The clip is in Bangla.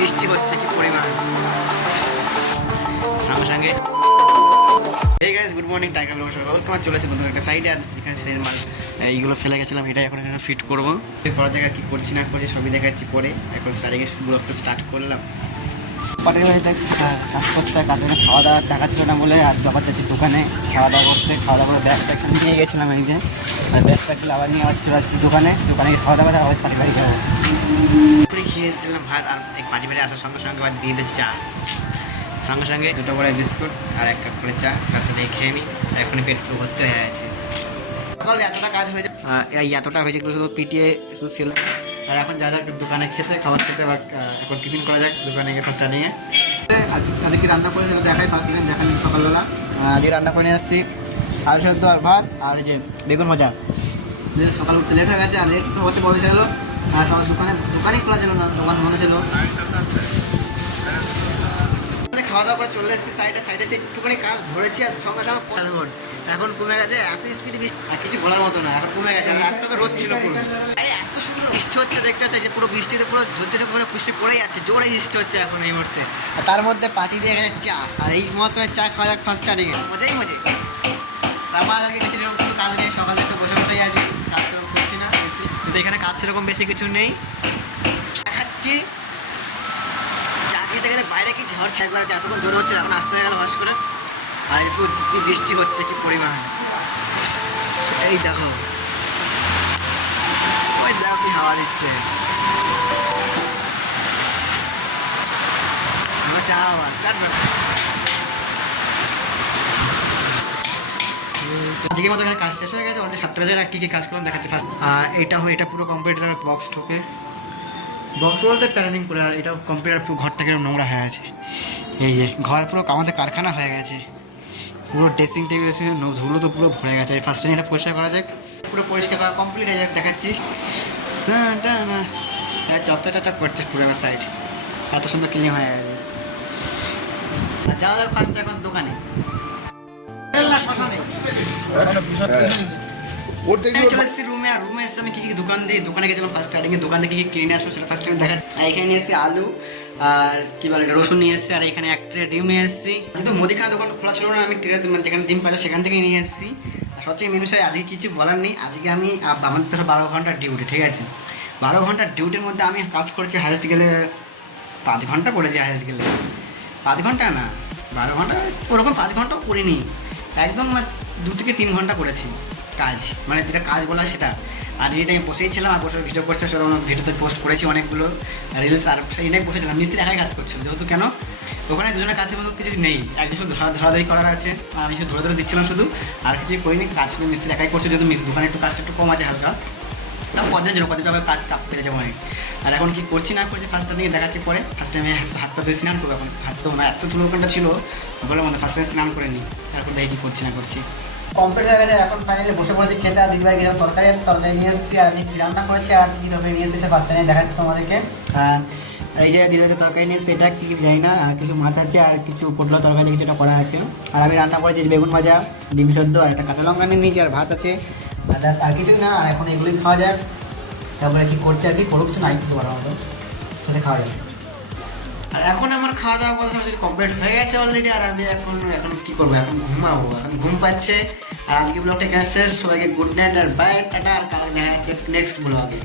বৃষ্টি হচ্ছে কি পরিমাণ সঙ্গে সঙ্গে। এই guys good morning, tiger blog সবাই তোমার চলেছে নতুন একটা সাইডে। আর সেখানে মাল এইগুলো ফেলে গেছিলাম, এটা এখন এখানে ফিট করবো। করার জায়গা কী করছি না করছি সবই দেখাচ্ছি পরে। এখন স্টার্ট করলাম। পাটের বাড়িতে কাজ করতে কাজের খাওয়া দাওয়ার টাকা ছিল না বলে আর যখন যাচ্ছি দোকানে খাওয়া দাওয়া করতে, খাওয়া দাওয়া করে ব্যাগটা এখানে নিয়ে গেছিলাম। এই যে ব্যাগটা কিনে আবার নিয়ে চলে আসছি দোকানে খাওয়া দাওয়া আবার পাটি বাড়ি যাবো। খেয়ে এসেছিলাম ভাত, আর এই পাটি বাড়ি আসার সঙ্গে সঙ্গে আবার দিয়ে দিচ্ছি চা, সঙ্গে সঙ্গে 2টো করে বিস্কুট আর 1 কাপ করে চা তার সাথে খেয়ে নিই। এখনই পেট পুরো ভর্তি হয়ে আছে। সকালে এতটা কাজ হয়েছে, এতটা হয়েছে শুধু পিটিয়ে শুধু ছিল। আর এখন যা যাক দোকানে খেতে খাবার খেতে বা এখন টিফিন করা যাক দোকানে গিয়ে ফার্স্ট নিয়ে। আজকে কি রান্না করে দেখাই ফার্স্ট দিন দেখাই সকালবেলা। আজকে রান্না করে নিয়ে আসছি আলু সেদ্ধ আর ভাত আর এই যে বেগুন ভাজা। সকাল উঠতে লেট হয়ে গেছে, আর লেট হতে বসে গেলো। আর সবার দোকানেই খোলা ছিল না, দোকান বন্ধ ছিল। খাওয়া দাওয়া করে চলে এসেছি সাইডে সে একটুখানি কাজ ধরেছি আর সঙ্গে সঙ্গে এখন কমে গেছে। এত স্পিড আর কিছু বলার মতো না, এখন কমে গেছে। এত টাকা রোদ ছিল পুরো, এত সুন্দর বৃষ্টি হচ্ছে দেখতে হচ্ছে যে পুরো বৃষ্টিতে পুরো ঝরতে করে বৃষ্টি পড়ে যাচ্ছে, জোরে বৃষ্টি হচ্ছে এখন এই মুহূর্তে। আর তার মধ্যে পার্টি দিয়ে গেছে চা, আর এই মৌসুমে চা খাওয়া যাক ফার্স্ট স্টার্টিংয়ে মজাই আমাদেরকে বেশি সেরকম কোনো কাজ নেই, সকালে একটু বসে বসেই আছি, কাজ সেরকম করছি না। কিন্তু এখানে কাজ সেরকম বেশি কিছু নেই। দেখাচ্ছি চা খেতে খেতে বাইরে কি ঝড় ছাড় বেড়াচ্ছে, এতক্ষণ জোর হচ্ছে, এখন আসতে হয়ে গেল হস করে। আর একটু বৃষ্টি হচ্ছে কি পরিমাণ, এই দেখো ওই দেখো হাওয়া দিচ্ছে। চা আবার আজকের মতো এখানে কাজ শেষ হয়ে গেছে। অলরেডি 7টা বাজে। আর কী কাজ করলাম দেখাচ্ছি ফার্স্ট। এটা পুরো কম্পিউটার বক্স ঢোকে, বক্স বলতে প্যানেলিং করে। আর এটা কম্পিউটার পুরো ঘরটা কিরকম নোংরা হয়ে আছে। এই যে ঘর পুরো আমাদের কারখানা হয়ে গেছে, পুরো ড্রেসিং টেবিল ধুলো তো পুরো ভরে গেছে। এই ফার্স্ট টাইম এটা পরিষ্কার করা যাক, পুরো পরিষ্কার করা কমপ্লিট হয়ে যাক। দেখাচ্ছি চকচক করছে পুরো আমার সাইড, এত সুন্দর ক্লিন হয়ে গেছে। যাওয়া যাক ফার্স্ট এখন দোকানে। চলে এসেছি রুমে, আর রুমে এসে আমি কী দোকানে গেছিলাম ফার্স্ট স্টার্টিংয়ে। দোকান থেকে কী কিনে আসবো সেটা ফার্স্ট টাইম দেখা। আর এখানে নিয়ে এসেছি আলু আর কী বলে রসুন নিয়ে এসেছি, আর এখানে 1 ট্রে ডিম নিয়ে এসেছি। কিন্তু মুদিখানা দোকান খোলা ছিল না, আমি ট্রেতে যেখানে ডিম পাচ্ছি সেখান থেকে নিয়ে এসেছি। আর সবচেয়ে মেনু সাই আজকে কিছু বলার নেই। আজকে আমি আমাদের ধরো 12 ঘন্টার ডিউটি, ঠিক আছে। 12 ঘন্টার ডিউটির মধ্যে আমি কাজ করছি হাইয়েস্ট গেলে 5 ঘন্টা করেছি, হাইয়েস্ট গেলে 5 ঘন্টা না 12 ঘন্টা, ওরকম 5 ঘন্টাও করিনি, একদম 2 থেকে 3 ঘন্টা করেছি কাজ, মানে যেটা কাজ বলা সেটা। আর এই টাইমে বসেই ছিলাম, আর বসে ভিডিও করছে, ভিডিওতে পোস্ট করেছি অনেকগুলো রিলস। আর সেই টাইম বসেছিলাম, মিস্ত্রি একাই কাজ করছিল যেহেতু। কেন ওখানে দুজনের কাছে মতো কিছু নেই, একজন শুধু ধরাধরি করার আছে, আমি শুধু ধরে দিচ্ছিলাম শুধু, আর কিছুই করিনি। কাজ শুধু মিস্ত্রি একাই করছে, যেহেতু দোকানে একটু কাজটা একটু কম আছে হালকা। তাও কদিনের জন্য আবার কাজ চাপ পেয়ে যাবো অনেক। আর এখন কি করছি না করছি ফার্স্ট টাইমে দেখাচ্ছি পরে। ফার্স্ট টাইমে হাত পা ধুয়ে স্নান করবো, এখন হাত তো না এত ধুলো ওখানটা ছিল বলে মধ্যে ফার্স্ট টাইম স্নান করে নিই, তারপর দেখি কী করছি না করছি। কমপ্লিট হয়ে গেছে, এখন ফাইনালি বসে পড়েছি খেতে। আর দিদিভাই গেলাম তরকারি নিয়ে এসেছি, আর কী রান্না করেছি আর কী তরকারি নিয়ে এসেছে ফার্স্ট টাইমে দেখাচ্ছি তোমাদেরকে। আর এই যে দিদিভাই তরকারি নিয়ে এসেছে, এটা কী জানি না, আর কিছু মাছ আছে আর কিছু পটলা তরকারি কিছুটা করা আছে। আর আমি রান্না করেছি বেগুন ভাজা, ডিম সেদ্ধ আর একটা কাঁচা লঙ্কা নিয়ে নিয়েছি, আর ভাত আছে, আর ব্যাস আর কিছুই না। আর এখন এগুলোই খাওয়া যায়, তারপরে কী করছে আর কি করুক, কিছু নাই কিছু বলার মতো, সেটা খাওয়া যায়। আর এখন আমার খাওয়া দাওয়া কথা যদি কমপ্লিট হয়ে গেছে অলরেডি। আর আমি এখন কী করবো, এখন ঘুমাবো, এখন ঘুম পাচ্ছে। আর আজকে ব্লগটা এখানে শেষ। সবাইকে গুড নাইট আর বাই, টাটা। আর কালকে দেখা যাচ্ছে নেক্সট ব্লগে।